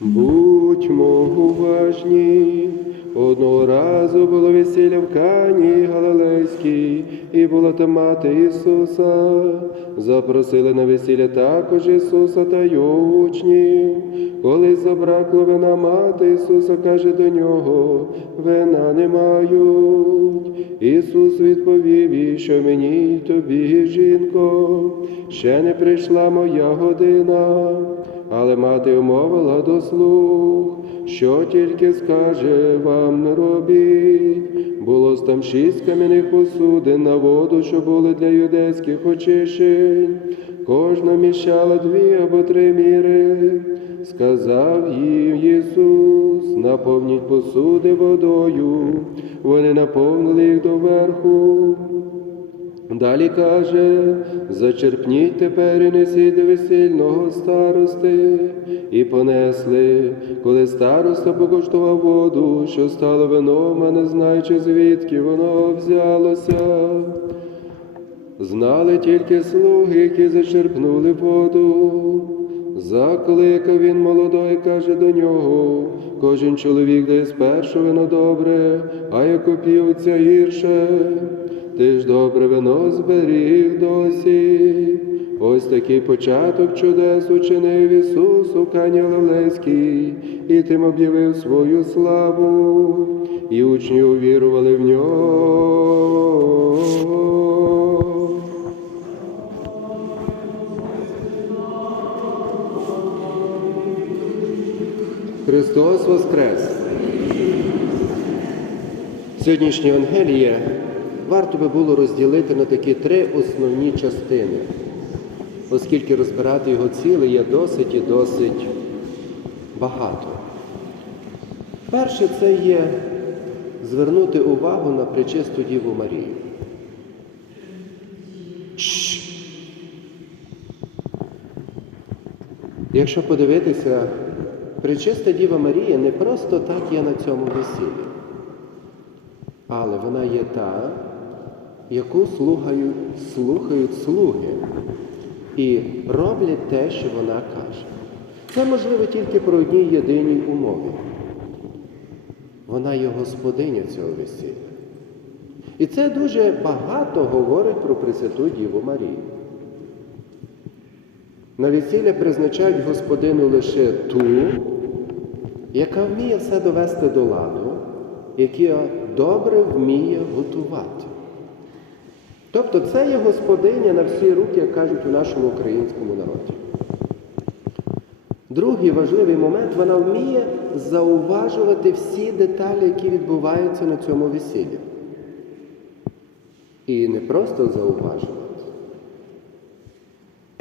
Будьмо уважні. Одного разу було весілля в Кані Галилейській, і була там мати Ісуса. Запросили на весілля також Ісуса та його учнів. Коли забракло вина мати Ісуса, каже до нього, вина не мають. Ісус відповів їй, що мені тобі, жінко, ще не прийшла моя година. Але мати умовила до слух, що тільки скаже вам не робіть. Було там шість кам'яних посудин на воду, що були для юдейських очищень. Кожна міщала дві або три міри. Сказав їм Ісус, наповніть посуди водою. Вони наповнили їх доверху. Далі каже, зачерпніть тепер і несіть весільного старости, і понесли, коли староста покуштував воду, що стало вином, а не знаючи, звідки воно взялося. Знали тільки слуги, які зачерпнули воду. Закликав він молодой, каже до нього, кожен чоловік дає спершу вино добре, а як оп'ються гірше. Ти ж добре вино зберіг досі. Ось такий початок чудес учинив Ісус у Кані Галилейській, і тим об'явив свою славу, і учні увірували в нього. Христос Воскрес! Сьогоднішнє Євангеліє варто би було розділити на такі три основні частини, оскільки розбирати його ціле є досить і досить багато. Перше це є звернути увагу на пречисту Діву Марію. Якщо подивитися, пречиста Діва Марія не просто так є на цьому весіллі. Але вона є та, яку слухають, слухають слуги і роблять те, що вона каже. Це можливо тільки про одній єдиній умові. Вона є господиня цього весілля. І це дуже багато говорить про Пресвяту Діву Марію. На весілля призначають господину лише ту, яка вміє все довести до ладу, яка добре вміє готувати. Тобто це є господиня на всі руки, як кажуть у нашому українському народі. Другий важливий момент, вона вміє зауважувати всі деталі, які відбуваються на цьому весіллі. І не просто зауважувати,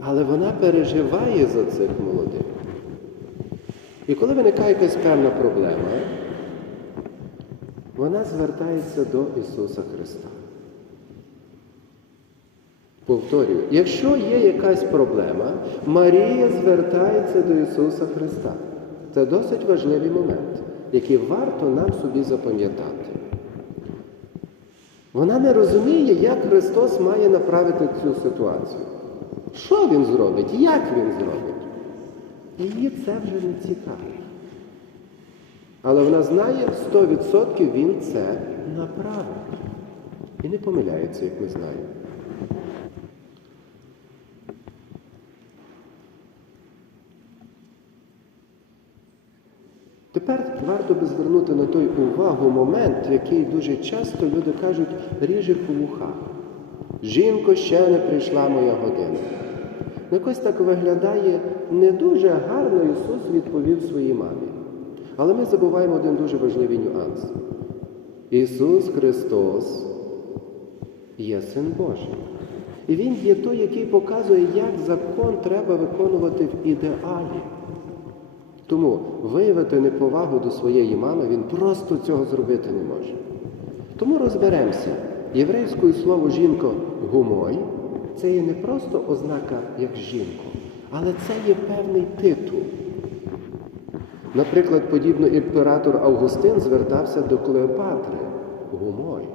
але вона переживає за цих молодих. І коли виникає якась певна проблема, вона звертається до Ісуса Христа. Повторюю, якщо є якась проблема, Марія звертається до Ісуса Христа. Це досить важливий момент, який варто нам собі запам'ятати. Вона не розуміє, як Христос має направити цю ситуацію. Що Він зробить, як Він зробить? Її це вже не цікавить. Але вона знає 100% він це направить. І не помиляється, як ми знаємо. Тепер варто би звернути на той увагу момент, який дуже часто люди кажуть, ріже по вухах. Жінко, ще не прийшла моя година. Якось так виглядає не дуже гарно Ісус відповів своїй мамі. Але ми забуваємо один дуже важливий нюанс. Ісус Христос є Син Божий. І Він є той, який показує, як закон треба виконувати в ідеалі. Тому виявити неповагу до своєї мами він просто цього зробити не може. Тому розберемося. Єврейською слово жінко гумой це є не просто ознака як жінку, але це є певний титул. Наприклад, подібно імператор Августин звертався до Клеопатри гумой.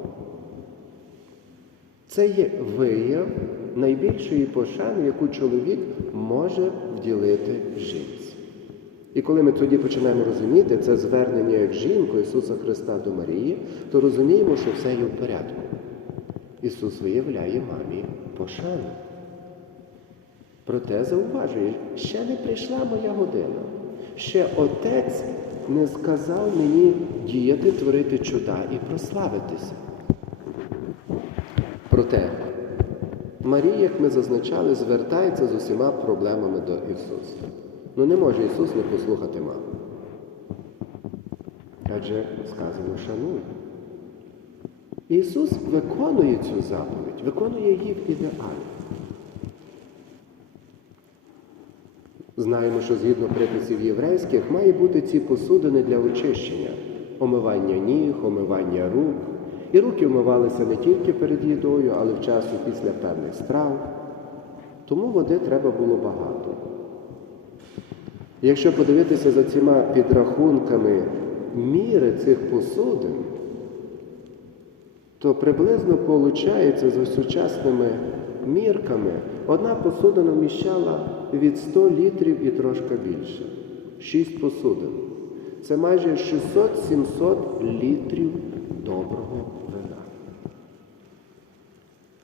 Це є вияв найбільшої пошани, яку чоловік може вділити жінці. І коли ми тоді починаємо розуміти це звернення як жінку Ісуса Христа до Марії, то розуміємо, що все є в порядку. Ісус виявляє мамі пошану. Проте зауважує, ще не прийшла моя година. Ще Отець не сказав мені діяти, творити чуда і прославитися. Проте Марія, як ми зазначали, звертається з усіма проблемами до Ісуса. Ну не може Ісус не послухати маму. Адже сказано шануй. Ісус виконує цю заповідь, виконує її в ідеалі. Знаємо, що згідно приписів єврейських має бути ці посудини для очищення, омивання ніг, омивання рук. І руки вмивалися не тільки перед їдою, але в часу після певних страв. Тому води треба було багато. Якщо подивитися за цими підрахунками міри цих посудин, то приблизно виходить за сучасними мірками одна посудина вміщала від 100 літрів і трошки більше. Шість посудин. Це майже 600-700 літрів доброго вина.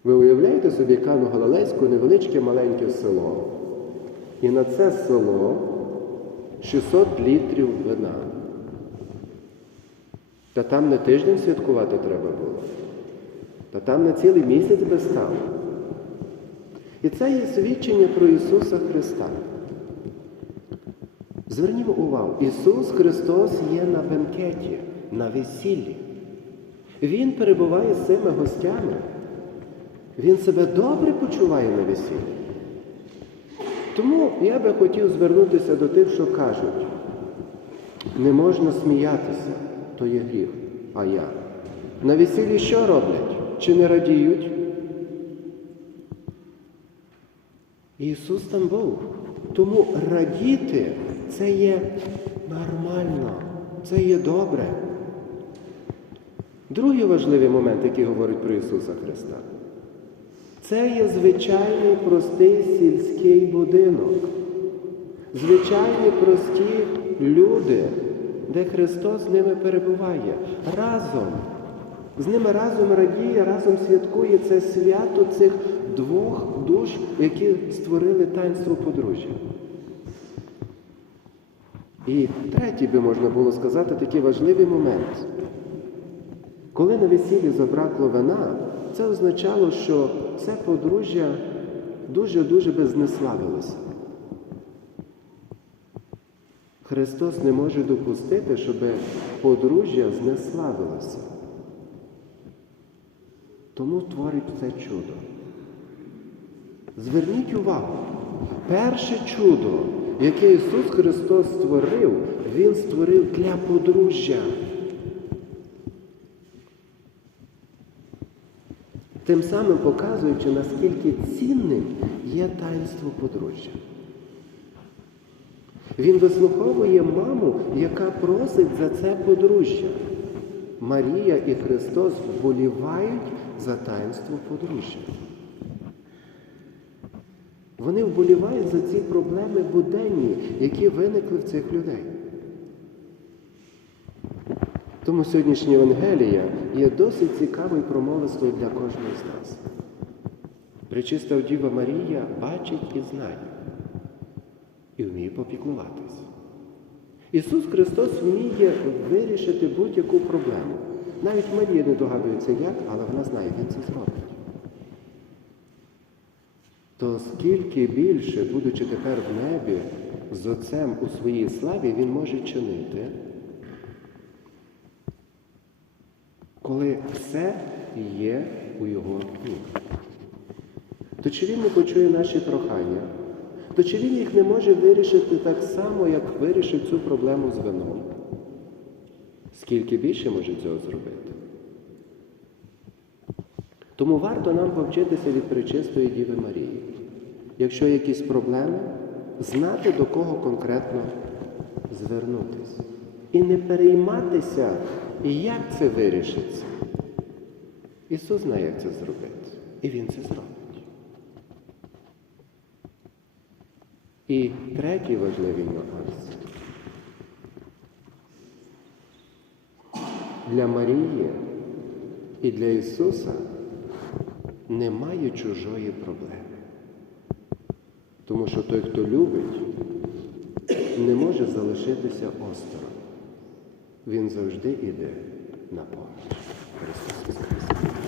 Ви уявляєте собі Кану Галилейську невеличке маленьке село. І на це село 600 літрів вина. Та там не тиждень святкувати треба було. Та там на цілий місяць би стало. І це є свідчення про Ісуса Христа. Звернімо увагу, Ісус Христос є на бенкеті, на весіллі. Він перебуває з цими гостями. Він себе добре почуває на весіллі. Тому я би хотів звернутися до тих, що кажуть, не можна сміятися, то є гріх. А я. На весіллі що роблять? Чи не радіють? Ісус там був. Тому радіти це є нормально, це є добре. Другий важливий момент, який говорить про Ісуса Христа, це є звичайний простий сільський будинок. Звичайні прості люди, де Христос з ними перебуває. Разом. З ними разом радіє, разом святкує це свято цих двох душ, які створили таїнство подружжя. І третій би можна було сказати такий важливий момент. Коли на весіллі забракло вина, це означало, що це подружжя дуже-дуже би знеславилося. Христос не може допустити, щоб подружжя знеславилося. Тому творить це чудо. Зверніть увагу, перше чудо, яке Ісус Христос створив, Він створив для подружжя. Тим самим показуючи, наскільки цінним є таїнство подружжя. Він вислуховує маму, яка просить за це подружжя. Марія і Христос вболівають за таїнство подружжя. Вони вболівають за ці проблеми буденні, які виникли в цих людей. Тому сьогоднішня Євангелія є досить цікавою промовистою для кожного з нас. Пречиста Діва Марія бачить і знає, і вміє попіклуватись. Ісус Христос вміє вирішити будь-яку проблему. Навіть Марія не догадується як, але вона знає, Він це зробить. То скільки більше, будучи тепер в небі, з Отцем у своїй славі, Він може чинити, коли все є у Його ніг. То чи Він не почує наші прохання? То чи він їх не може вирішити так само, як вирішив цю проблему з вином? Скільки більше може цього зробити? Тому варто нам повчитися від причистої Діви Марії. Якщо якісь проблеми, знати, до кого конкретно звернутися. І не перейматися, і як це вирішиться? Ісус знає, як це зробити. І Він це зробить. І третій важливий нюанс. Для Марії і для Ісуса немає чужої проблеми. Тому що той, хто любить, не може залишитися осторонь. Він завжди йде на поміч. Христос Воскрес!